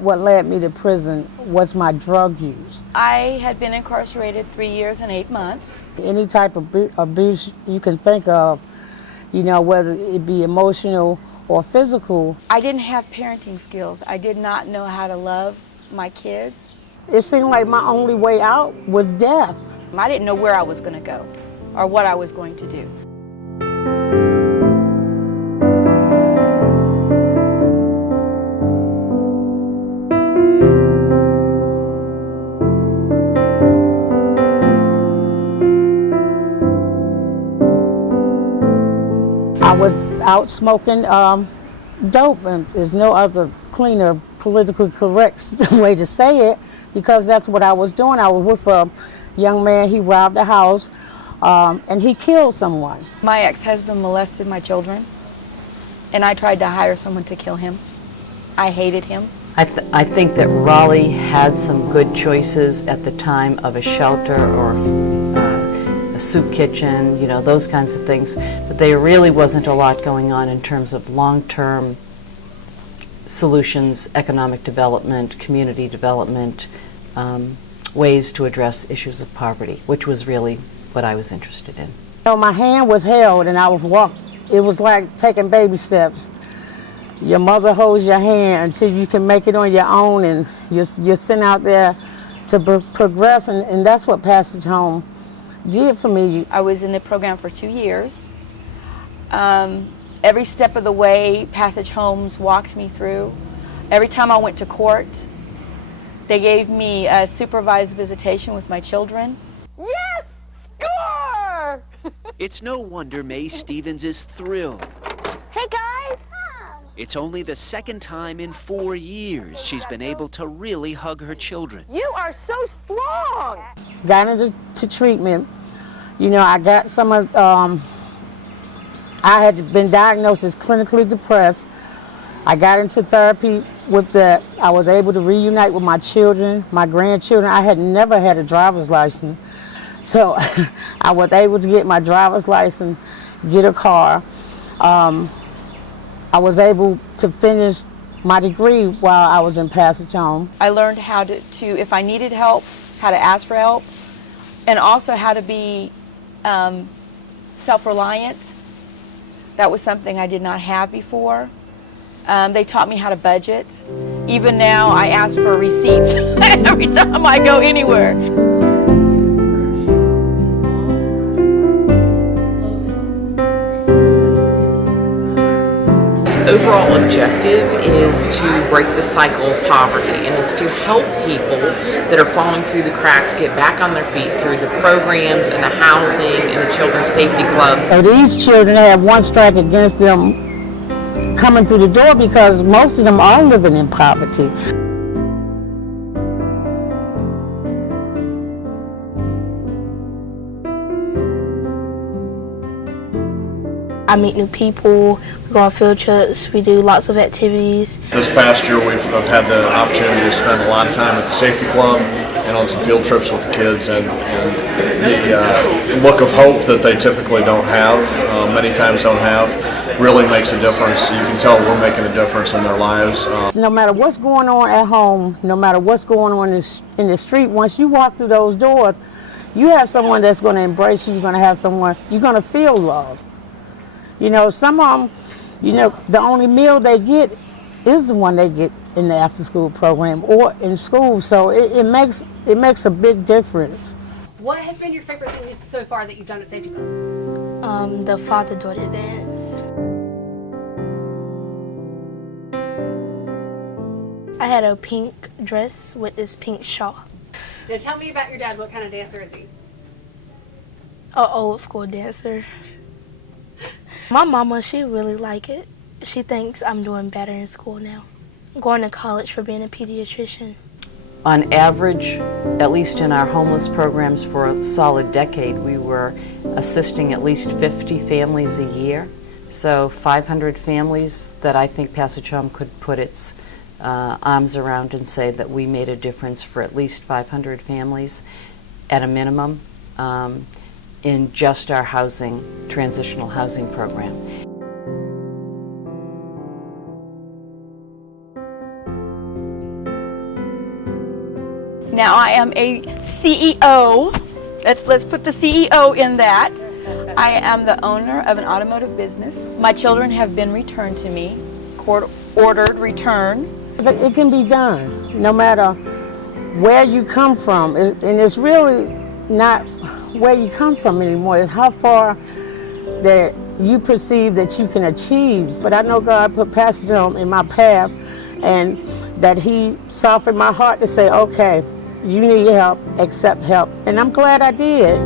What led me to prison was my drug use. I had been incarcerated 3 years and 8 months. Any type of abuse you can think of, whether it be emotional or physical. I didn't have parenting skills. I did not know how to love my kids. It seemed like my only way out was death. I didn't know where I was going to go or what I was going to do. I was out smoking dope, and there's no other cleaner, politically correct way to say it, because that's what I was doing. I was with a young man. He robbed a house, and he killed someone. My ex-husband molested my children, and I tried to hire someone to kill him. I hated him. I think that Raleigh had some good choices at the time of a shelter or a soup kitchen, those kinds of things. But there really wasn't a lot going on in terms of long-term solutions, economic development, community development, ways to address issues of poverty, which was really what I was interested in. My hand was held, and I was walking. It was like taking baby steps. Your mother holds your hand until you can make it on your own, and you're sent out there to progress, and that's what Passage Home did for me. I was in the program for 2 years. Every step of the way, Passage Homes walked me through. Every time I went to court, they gave me a supervised visitation with my children. Yes! Score! It's no wonder Mae Stevens is thrilled. Hey, guys! It's only the second time in 4 years she's been able to really hug her children. You are so strong! Got into treatment. I got some of, I had been diagnosed as clinically depressed. I got into therapy with that. I was able to reunite with my children, my grandchildren. I had never had a driver's license. So I was able to get my driver's license, get a car. I was able to finish my degree while I was in Passage Home. I learned how to, if I needed help, how to ask for help, and also how to be self-reliant. That was something I did not have before. They taught me how to budget. Even now, I ask for receipts every time I go anywhere. Overall objective is to break the cycle of poverty, and it's to help people that are falling through the cracks get back on their feet through the programs and the housing and the Children's Safety Club. So these children have one strike against them coming through the door, because most of them are living in poverty. I meet new people, we go on field trips, we do lots of activities. This past year I've had the opportunity to spend a lot of time at the safety club and on some field trips with the kids, and the look of hope that they typically don't have, many times don't have, really makes a difference. You can tell we're making a difference in their lives. No matter what's going on at home, no matter what's going on in the street, once you walk through those doors, you have someone that's going to embrace you. You're going to have someone, you're going to feel love. Some of them, the only meal they get is the one they get in the after-school program or in school. So it makes a big difference. What has been your favorite thing so far that you've done at Safety Club? The father-daughter dance. I had a pink dress with this pink shawl. Now tell me about your dad. What kind of dancer is he? An old school dancer. My mama, she really like it. She thinks I'm doing better in school now. I'm going to college for being a pediatrician. On average, at least in our homeless programs for a solid decade, we were assisting at least 50 families a year. So 500 families that I think Passage Home could put its arms around and say that we made a difference for at least 500 families at a minimum. In just our transitional housing program. Now I am a CEO. Let's put the CEO in that. I am the owner of an automotive business. My children have been returned to me, court-ordered return. But it can be done, no matter where you come from. And it's really not where you come from anymore. It's how far that you perceive that you can achieve. But I know God put Pastor John in my path, and that he softened my heart to say, okay, you need help, accept help. And I'm glad I did.